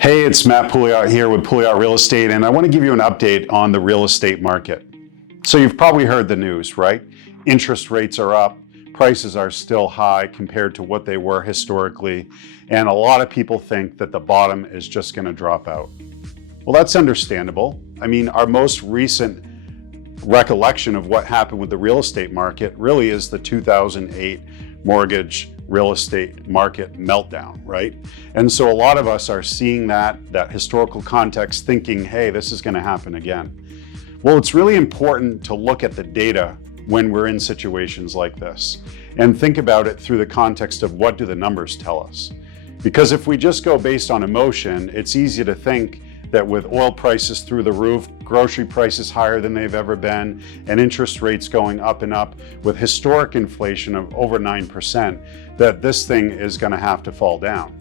Hey, it's Matt Pouliot here with Pouliot Real Estate, and I want to give you an update on the real estate market. So you've probably heard the news, right? Interest rates are up, prices are still high compared to what they were historically, and a lot of people think that the bottom is just going to drop out. Well, that's understandable. I mean, our most recent recollection of what happened with the real estate market really is the 2008 mortgage real estate market meltdown, right? And so a lot of us are seeing that historical context thinking, hey, this is going to happen again. Well, it's really important to look at the data when we're in situations like this and think about it through the context of what do the numbers tell us? Because if we just go based on emotion, it's easy to think that with oil prices through the roof, grocery prices higher than they've ever been, and interest rates going up and up with historic inflation of over 9%, that this thing is going to have to fall down.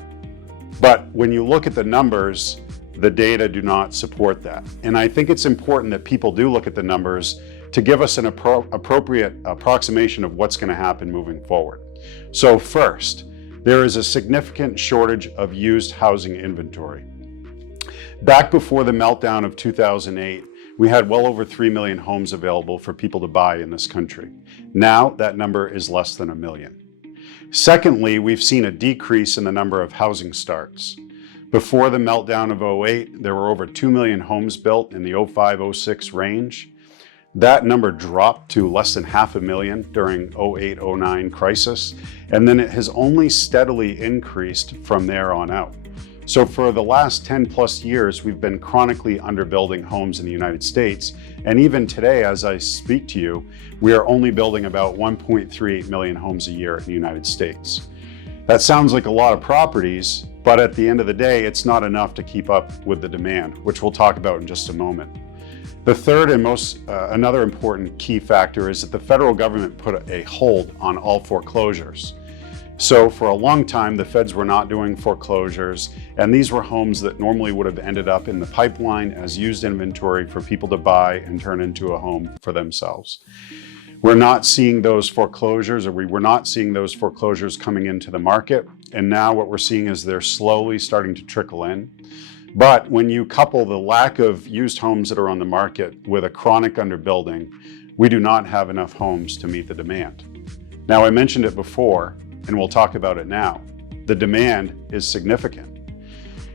But when you look at the numbers, the data do not support that. And I think it's important that people do look at the numbers to give us an appropriate approximation of what's going to happen moving forward. So first, there is a significant shortage of used housing inventory. Back before the meltdown of 2008, we had well over 3 million homes available for people to buy in this country. Now that number is less than 1 million. Secondly, we've seen a decrease in the number of housing starts. Before the meltdown of 2008, there were over 2 million homes built in the 2005-06 range. That number dropped to less than 500,000 during 2008-09 crisis, and then it has only steadily increased from there on out. So for the last 10 plus years, we've been chronically underbuilding homes in the United States. And even today, as I speak to you, we are only building about 1.38 million homes a year in the United States. That sounds like a lot of properties, but at the end of the day, it's not enough to keep up with the demand, which we'll talk about in just a moment. The third and another important key factor is that the federal government put a hold on all foreclosures. So for a long time, the feds were not doing foreclosures, and these were homes that normally would have ended up in the pipeline as used inventory for people to buy and turn into a home for themselves. We're not seeing those foreclosures, or we were not seeing those foreclosures coming into the market, and now what we're seeing is they're slowly starting to trickle in. But when you couple the lack of used homes that are on the market with a chronic underbuilding, we do not have enough homes to meet the demand. Now, I mentioned it before, and we'll talk about it now. The demand is significant.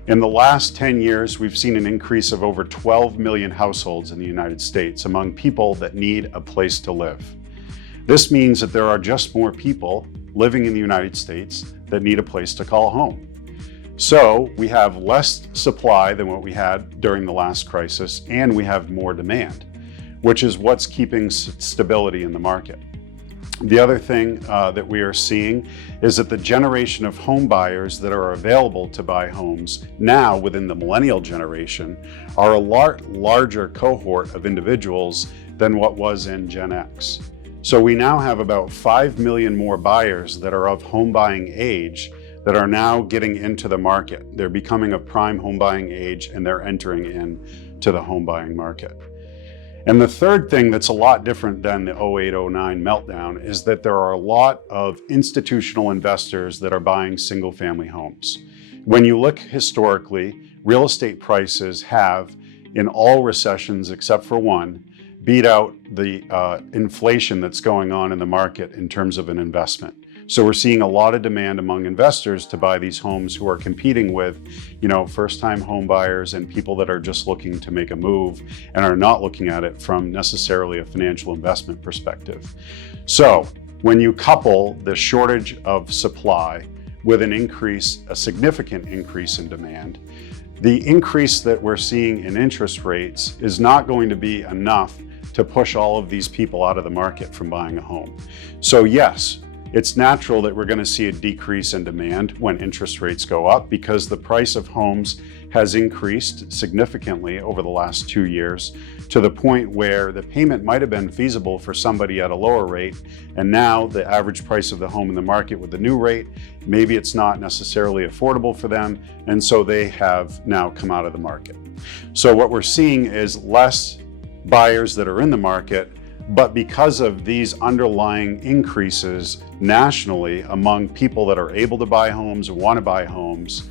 In the last 10 years, we've seen an increase of over 12 million households in the United States among people that need a place to live. This means that there are just more people living in the United States that need a place to call home. So we have less supply than what we had during the last crisis, and we have more demand, which is what's keeping stability in the market. The other thing that we are seeing is that the generation of home buyers that are available to buy homes now within the millennial generation are a larger cohort of individuals than what was in Gen X. So we now have about 5 million more buyers that are of home buying age that are now getting into the market. They're becoming of prime home buying age, and they're entering into the home buying market. And the third thing that's a lot different than the 2008-09 meltdown is that there are a lot of institutional investors that are buying single family homes. When you look historically, real estate prices have, in all recessions except for one, beat out the inflation that's going on in the market in terms of an investment. So we're seeing a lot of demand among investors to buy these homes who are competing with, first-time home buyers and people that are just looking to make a move and are not looking at it from necessarily a financial investment perspective. So when you couple the shortage of supply with a significant increase in demand, the increase that we're seeing in interest rates is not going to be enough to push all of these people out of the market from buying a home. So yes, it's natural that we're going to see a decrease in demand when interest rates go up because the price of homes has increased significantly over the last 2 years to the point where the payment might have been feasible for somebody at a lower rate, and now the average price of the home in the market with the new rate, maybe it's not necessarily affordable for them, and so they have now come out of the market. So what we're seeing is less buyers that are in the market, but because of these underlying increases nationally among people that are able to buy homes or want to buy homes,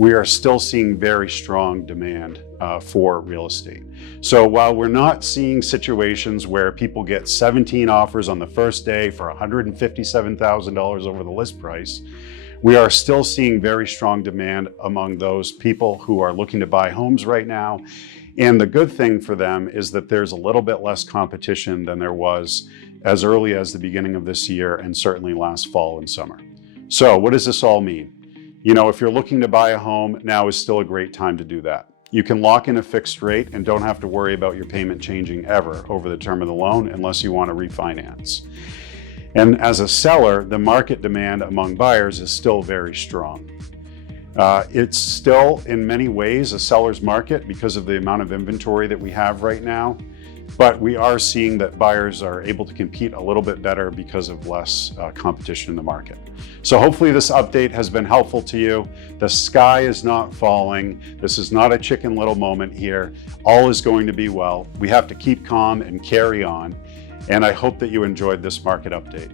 we are still seeing very strong demand for real estate. So while we're not seeing situations where people get 17 offers on the first day for $157,000 over the list price, we are still seeing very strong demand among those people who are looking to buy homes right now. And the good thing for them is that there's a little bit less competition than there was as early as the beginning of this year and certainly last fall and summer. So what does this all mean? You know, if you're looking to buy a home, now is still a great time to do that. You can lock in a fixed rate and don't have to worry about your payment changing ever over the term of the loan unless you want to refinance. And as a seller, the market demand among buyers is still very strong. It's still in many ways a seller's market because of the amount of inventory that we have right now. But we are seeing that buyers are able to compete a little bit better because of less competition in the market. So hopefully this update has been helpful to you. The sky is not falling. This is not a Chicken Little moment here. All is going to be well. We have to keep calm and carry on. And I hope that you enjoyed this market update.